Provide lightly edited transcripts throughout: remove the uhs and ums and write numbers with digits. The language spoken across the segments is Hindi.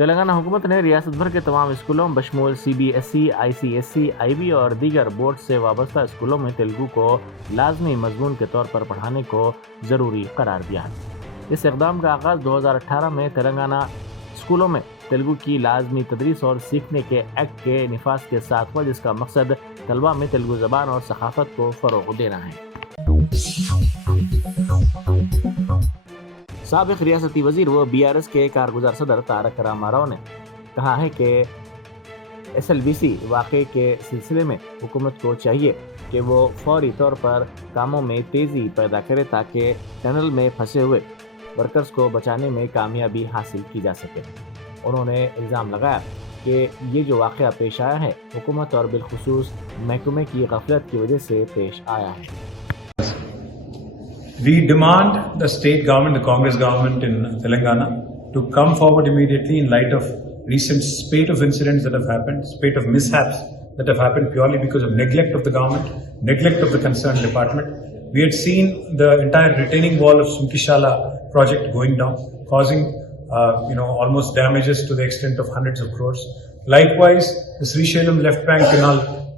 तेलंगाना हुकूमत ने रियासत भर के तमाम स्कूलों बशमूल CBSE, ICSE, IB और दीगर बोर्ड से वाबस्ता स्कूलों में तेलुगु को लाजमी मजमून के तौर पर पढ़ाने को ज़रूरी करार दिया है। इस इक़दाम का आगाज़ 2018 में तेलंगाना स्कूलों में तेलुगु की लाजमी तदरीस और सीखने के एक्ट के निफाज के साथ हुआ, जिसका मकसद तलबा में तेलुगु ज़बान और सकाफ़त को फ़रोग़ देना है। साबिक़ रियासती वज़ीर व BRS के कारगुज़ार सदर तारक रामाराव ने कहा है कि SLBC वाक़े के सिलसिले में हुकूमत को चाहिए कि वो फौरी तौर पर कामों में तेज़ी पैदा करे ताकि टनल में फंसे हुए वर्कर्स को बचाने में कामयाबी हासिल की जा सके। उन्होंने इल्ज़ाम लगाया कि ये जो वाक़या पेश आया है हुकूमत और बिलखुसूस महकमे की गफलत की वजह से पेश आया है। We demand the state government, the Congress government in Telangana, to come forward immediately in light of recent spate of incidents that have happened, spate of mishaps that have happened purely because of neglect of the government, neglect of the concerned department. We had seen the entire retaining wall of Sunkishala project going down, causing almost damages to the extent of hundreds of crores. Likewise, the Sri Sailam left bank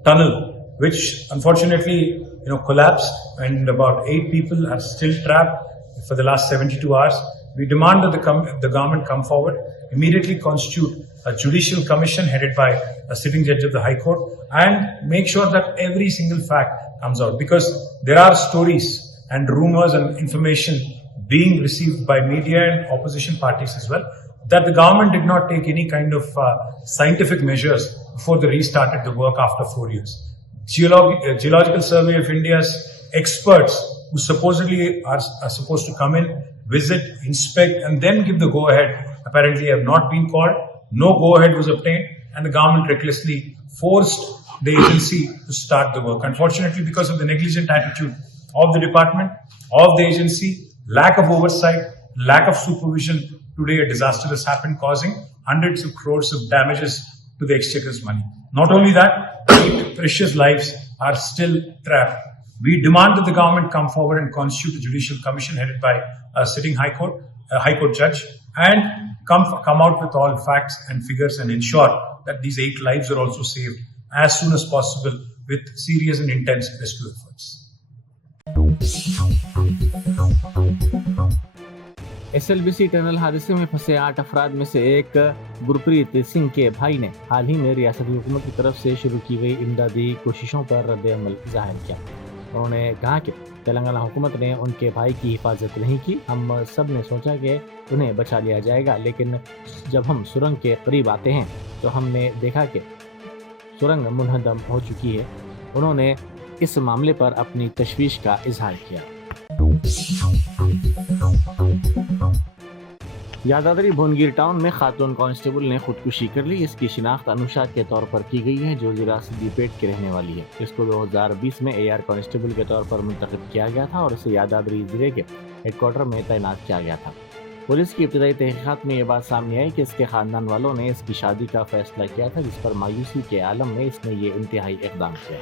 tunnel, which unfortunately collapsed, and about 8 people are still trapped for the last 72 hours. We demand that the government come forward, immediately constitute a judicial commission headed by a sitting judge of the High Court, and make sure that every single fact comes out, because there are stories and rumors and information being received by media and opposition parties as well, that the government did not take any kind of scientific measures before they restarted the work after 4 years. Geological Survey of India's experts, who supposedly are supposed to come in, visit, inspect, and then give the go-ahead, apparently have not been called. No go-ahead was obtained, and the government recklessly forced the agency to start the work. Unfortunately, because of the negligent attitude of the department, of the agency, lack of oversight, lack of supervision, today a disaster has happened, causing hundreds of crores of damages to the exchequer's money. Not only that, 8 precious lives are still trapped. We demand that the government come forward and constitute a judicial commission headed by a sitting High Court judge, and come out with all facts and figures, and ensure that these 8 lives are also saved as soon as possible with serious and intense rescue efforts. SLBC tunnel हादसे में फंसे 8 अफराद में से एक गुरप्रीत सिंह के भाई ने हाल ही में रियासती हुकूमत की तरफ से शुरू की गई इमदादी कोशिशों पर रद्द-ए-अमल जाहिर किया। उन्होंने कहा कि तेलंगाना हुकूमत ने उनके भाई की हिफाजत नहीं की। हम सब ने सोचा कि उन्हें बचा लिया जाएगा, लेकिन जब हम सुरंग के करीब आते हैं तो हमने देखा कि सुरंग मुनहदम हो चुकी है। उन्होंने इस मामले पर अपनी तशवीश का इजहार किया। यादाद्री भुवनगिर टाउन में खातून कांस्टेबल ने खुदकुशी कर ली। इसकी शिनाख्त अनुषा के तौर पर की गई है, जो जिला सिद्दीपेट की रहने वाली है। इसको 2020 में AR कांस्टेबल के तौर पर मुंतखब किया गया था और इसे यादाद्री जिले के हेडक्वार्टर में तैनात किया गया था। पुलिस की इब्तदाई तहकीकात में ये बात सामने आई कि इसके खानदान वालों ने इसकी शादी का फैसला किया था, जिस पर मायूसी के आलम में इसने ये इंतहाई इक़दाम किया।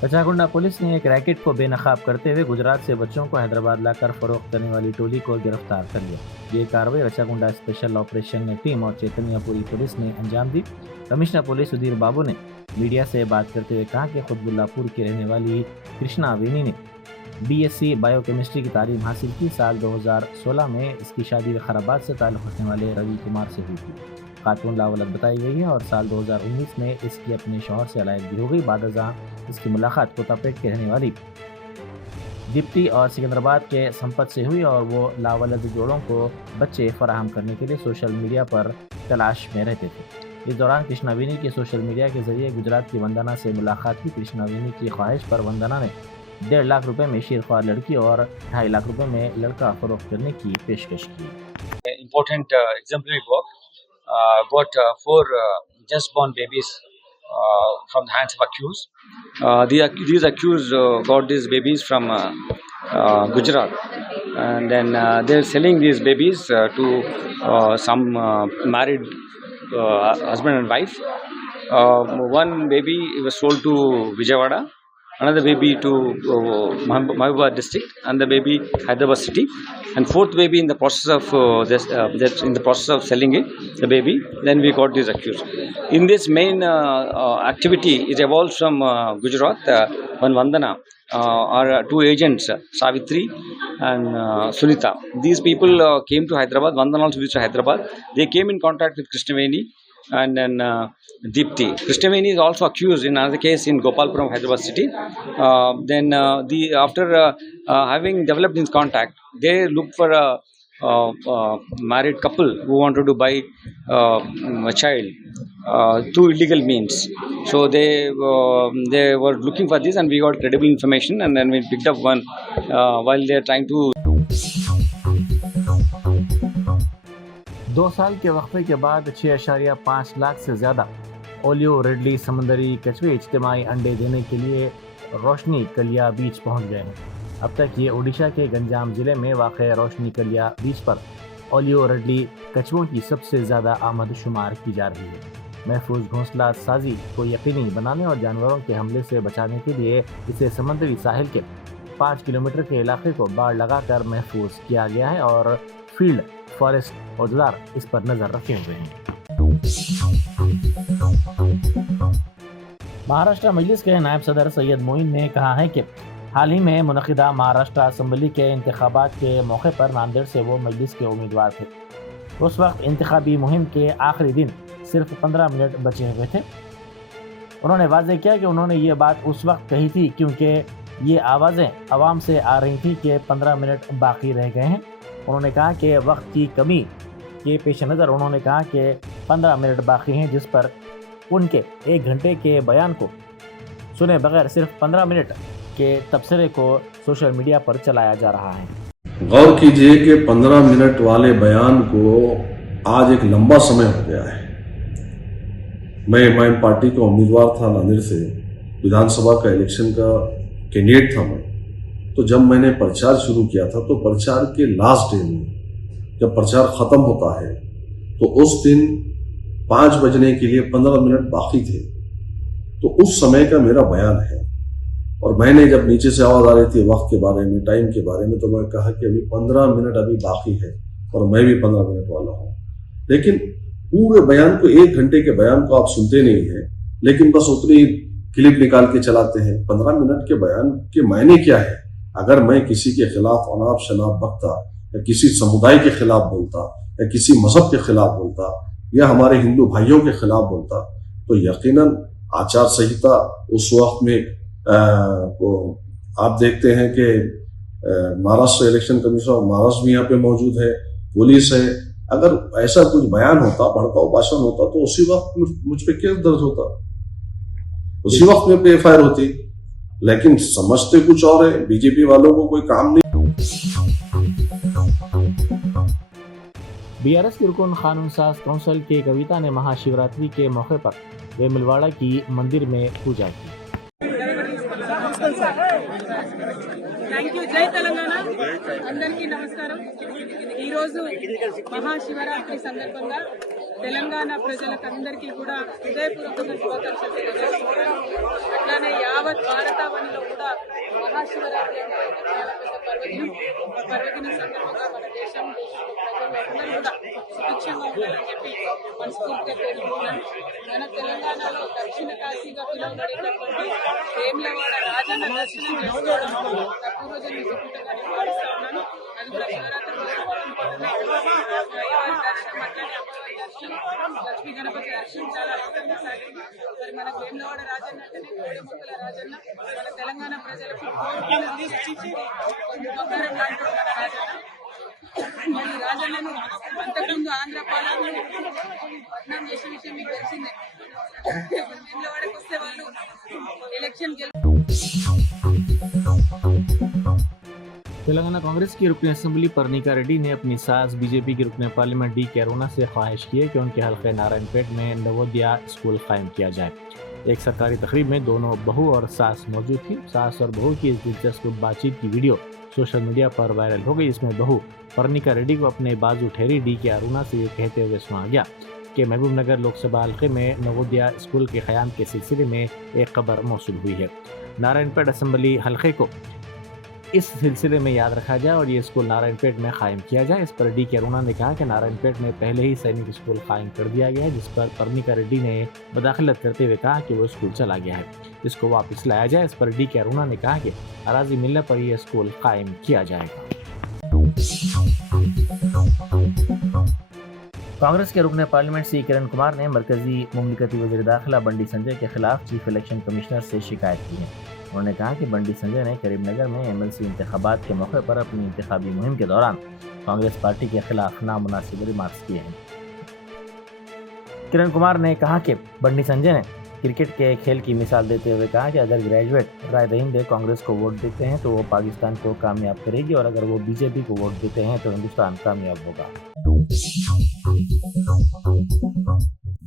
कचाकुंडा पुलिस ने एक रैकेट को बेनकाब करते हुए गुजरात से बच्चों को हैदराबाद लाकर फरोख्त करने वाली टोली को गिरफ्तार कर लिया। ये कार्रवाई रचाकुंडा स्पेशल ऑपरेशन टीम और चैतन्यपुरी पुलिस ने अंजाम दी। कमिश्नर पुलिस सुधीर बाबू ने मीडिया से बात करते हुए कहा कि खुदबुल्लापुर की रहने वाली कृष्णा वेनी ने BSc बायोकेमिस्ट्री की तालीम हासिल की। साल 2016 में इसकी शादी विकाराबाद से ताल्लुक़ रखने वाले रवि कुमार से हुई थी। खातून लावलद बताई गई है और साल 2019 में इसकी अपने शौहर से अलहदगी हो गई। बादशाह इसकी मुलाकात कोतापेट के रहने वाली दीप्ति और सिकंदराबाद के संपत से हुई और वो लावलद जोड़ों को बच्चे फराहम करने के लिए सोशल मीडिया पर तलाश में रहते थे। इस दौरान कृष्णा वेनी की सोशल मीडिया के जरिए गुजरात की वंदना से मुलाकात की। कृष्णा वेनी की ख्वाहिश पर वंदना ने 1.5 लाख रुपए में शीरख्वार लड़की और 2.5 लाख रुपए में लड़का फरोख्त करने की पेशकश की। Important exemplary work. Got 4 just born babies from the hands of accused. These accused got these babies from Gujarat, and then they're selling these babies to some married husband and wife. One baby was sold to Vijayawada, another baby to Mahbubad district, and the baby Hyderabad city, and fourth baby in the process of that's in the process of selling it, the baby. Then we got this accused. In this main activity, it evolves from Gujarat. One Vandana are two agents, Savitri and Sunita. These people came to Hyderabad. Vandana also visited Hyderabad. They came in contact with Krishnaveni and then Deepthi. Krishnaveni is also accused in another case in Gopalpuram, Hyderabad city. After having developed this contact, they looked for a married couple who wanted to buy a child through illegal means. So they were looking for this, and we got credible information, and then we picked up one while they are trying to. 2 साल के वक्फे के बाद 6.5 लाख से ज़्यादा ओलियो रेडली समंदरी कछुए इज्तिमाई अंडे देने के लिए रोशनी कलिया बीच पहुंच गए हैं। अब तक ये ओडिशा के गंजाम ज़िले में वाक़ रोशनी कलिया बीच पर ओलियो रेडली कछुओं की सबसे ज़्यादा आमद शुमार की जा रही है। महफूज घोंसला साजी को यकीनी बनाने और जानवरों के हमले से बचाने के लिए इसे समंदरी साहिल के 5 किलोमीटर के इलाके को बाड़ लगाकर महफूज किया गया है और फील्ड फॉरेस्ट औजार इस पर नजर रखे हुए हैं। महाराष्ट्र मजलिस के नायब सदर सैयद मोइन ने कहा है कि हाल ही में मुनक़िदा महाराष्ट्र असम्बली के इंतखाबात के मौके पर नांदेड़ से वो मजलिस के उम्मीदवार थे। उस वक्त इंतखाबी मुहिम के आखिरी दिन सिर्फ 15 मिनट बचे हुए थे। उन्होंने वाज़ेह किया कि उन्होंने ये बात उस वक्त कही थी क्योंकि ये आवाज़ें आवाम से आ रही थी कि 15 मिनट बाकी रह गए हैं। उन्होंने कहा कि वक्त की कमी के पेश नज़र उन्होंने कहा कि 15 मिनट बाकी हैं, जिस पर उनके 1 घंटे के बयान को सुने बगैर सिर्फ 15 मिनट के तबसरे को सोशल मीडिया पर चलाया जा रहा है। गौर कीजिए कि 15 मिनट वाले बयान को आज एक लंबा समय हो गया है। मैं एमआईएम पार्टी का उम्मीदवार था, नांदेड़ से विधानसभा का इलेक्शन का कैंडिडेट था मैं। तो जब मैंने प्रचार शुरू किया था तो प्रचार के लास्ट डे में जब प्रचार खत्म होता है तो उस दिन 5 बजने के लिए 15 मिनट बाकी थे। तो उस समय का मेरा बयान है और मैंने जब नीचे से आवाज आ रही थी वक्त के बारे में, टाइम के बारे में, तो मैं कहा कि अभी 15 मिनट अभी बाकी है और मैं भी 15 मिनट वाला हूं। लेकिन पूरे बयान को, 1 घंटे के बयान को आप सुनते नहीं है, लेकिन बस उतनी क्लिप निकाल के चलाते हैं। 15 मिनट के बयान के मायने क्या है? अगर मैं किसी के खिलाफ अनाप शनाप बकता या किसी समुदाय के खिलाफ बोलता या किसी मजहब के खिलाफ बोलता या हमारे हिंदू भाइयों के खिलाफ बोलता तो यकीनन आचार संहिता उस वक्त में आप देखते हैं कि महाराष्ट्र इलेक्शन कमीशन महाराष्ट्र भी यहाँ पे मौजूद है, पुलिस है। अगर ऐसा कुछ बयान होता, भड़काऊ भाषण होता तो उसी वक्त मुझ पे केस दर्ज होता, उसी वक्त में एफआईआर होती। लेकिन समझते कुछ और है, बीजेपी वालों को कोई काम नहीं। बीआरएस की रुकन कानून साज काउंसिल के कविता ने महाशिवरात्रि के मौके पर वेमुलवाड़ा की मंदिर में पूजा की। Thank you. జై తెలంగాణ. అందరికీ నమస్కారం. ఈరోజు మహాశివరాత్రి సందర్భంగా తెలంగాణ ప్రజలకందరికీ కూడా హృదయపూర్వక శుభాకాంక్షలు తెలియజేస్తున్నాను. అట్లానే యావత్ భారతావనిలో కూడా మహాశివరాత్రి అంటే చాలా పెద్ద పర్వదినం. పర్వదినం సందర్భంగా మన దేశం ప్రజలు అందరూ కూడా సుభిక్షంగా ఉండాలని చెప్పి మనస్ఫూర్తిగా కోరుకుంటున్నాను. మన తెలంగాణలో దక్షిణ కాశీగా పిలువబడేటటువంటి వేములవాడ రాజన్న దర్శనం చేసుకోవడం నా పూర్వజన్మ సుకృతంగా నేను భావిస్తా ఉన్నాను. అది కూడా శివరాత్రి అయ్యవారి దర్శనం, అట్లానే అమ్మవారి దర్శనం, లక్ష్మీ గణపతి దర్శనం చాలా అద్భుతంగా సాగింది. మరి మన వేములవాడ రాజన్న అంటేనే కోడెముక్కల రాజన్న, మన తెలంగాణ ప్రజలకు బంగారం లాంటి మన రాజన్న. మరి రాజన్నను అంతకుముందు ఆంధ్ర పాలకులు బద్నాం చేసే విషయం మీకు తెలిసిందే. వేములవాడకు వస్తే వాళ్ళు ఎలక్షన్ तेलंगाना कांग्रेस की रुकन असेंबली परनीका रेड्डी ने अपनी सास बीजेपी के रुकन पार्लियामेंट डी के अरुणा से ख्वाहिश की है कि उनके हल्के नारायणपेट में नवोदया स्कूल कायम किया जाए। एक सरकारी तकरीब में दोनों बहू और सास मौजूद थी। सास और बहू की इस दिलचस्प बातचीत की वीडियो सोशल मीडिया पर वायरल हो गई। इसमें बहू परनीका रेड्डी को अपने बाजू ठहरी डी के अरुणा से ये कहते हुए सुना गया कि महबूबनगर लोकसभा हल्के में नवोदया स्कूल के क़याम के सिलसिले में एक खबर मौसूल हुई है। नारायणपेट असेंबली हलके को इस सिलसिले में याद रखा जाए और ये स्कूल नारायणपेट में कायम किया जाए। इस पर डी के अरुणा ने कहा कि नारायणपेट में पहले ही सैनिक स्कूल कायम कर दिया गया है, जिस पर परमिका रेड्डी ने मुदाखलत करते हुए कहा कि वो स्कूल चला गया है, इसको वापस लाया जाए। इस पर डी के अरुणा ने कहा कि अराजी मिलने पर यह स्कूल कायम किया जाएगा। कांग्रेस के रुकने पार्लियामेंट सी किरण कुमार ने मरकजी मुमलिकती वज़ीर दाखिला बंडी संजय के खिलाफ चीफ इलेक्शन कमिश्नर से शिकायत की है। उन्होंने कहा कि बंडी संजय ने करीमनगर में एमएलसी इंतखाबात के मौके पर अपनी इंतखाबी मुहिम के दौरान कांग्रेस पार्टी के खिलाफ नामुनासिब रिमार्क्स किए हैं। किरण कुमार ने कहा कि बंडी संजय ने क्रिकेट के खेल की मिसाल देते हुए कहा कि अगर ग्रेजुएट राय दहिंदे कांग्रेस को वोट देते हैं तो वो पाकिस्तान को कामयाब करेगी और अगर वो बीजेपी को वोट देते हैं तो हिंदुस्तान कामयाब होगा।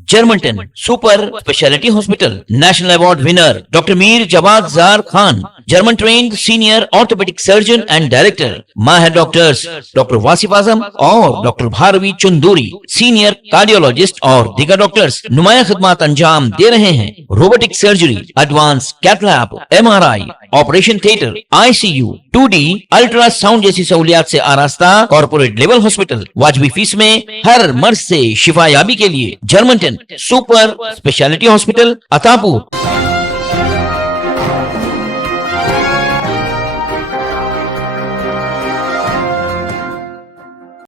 जर्मनटन super speciality hospital national award winner doctor Mir Jawad Zar Khan, German trained senior orthopaedic surgeon and director, माहिर डॉक्टर्स डॉक्टर वासिफ आजम और doctor Bharvi Chanduri, senior cardiologist और दीगर डॉक्टर्स नुमाया खिदमत अंजाम दे रहे हैं। Robotic surgery, advance cath lab, MRI, operation theatre, ICU, 2D ultrasound जैसी सहूलियात से आरास्ता कॉर्पोरेट लेवल हॉस्पिटल। वाजबी फीस में हर मर्ज से शिफायाबी के लिए Germanton super speciality hospital, Attapur.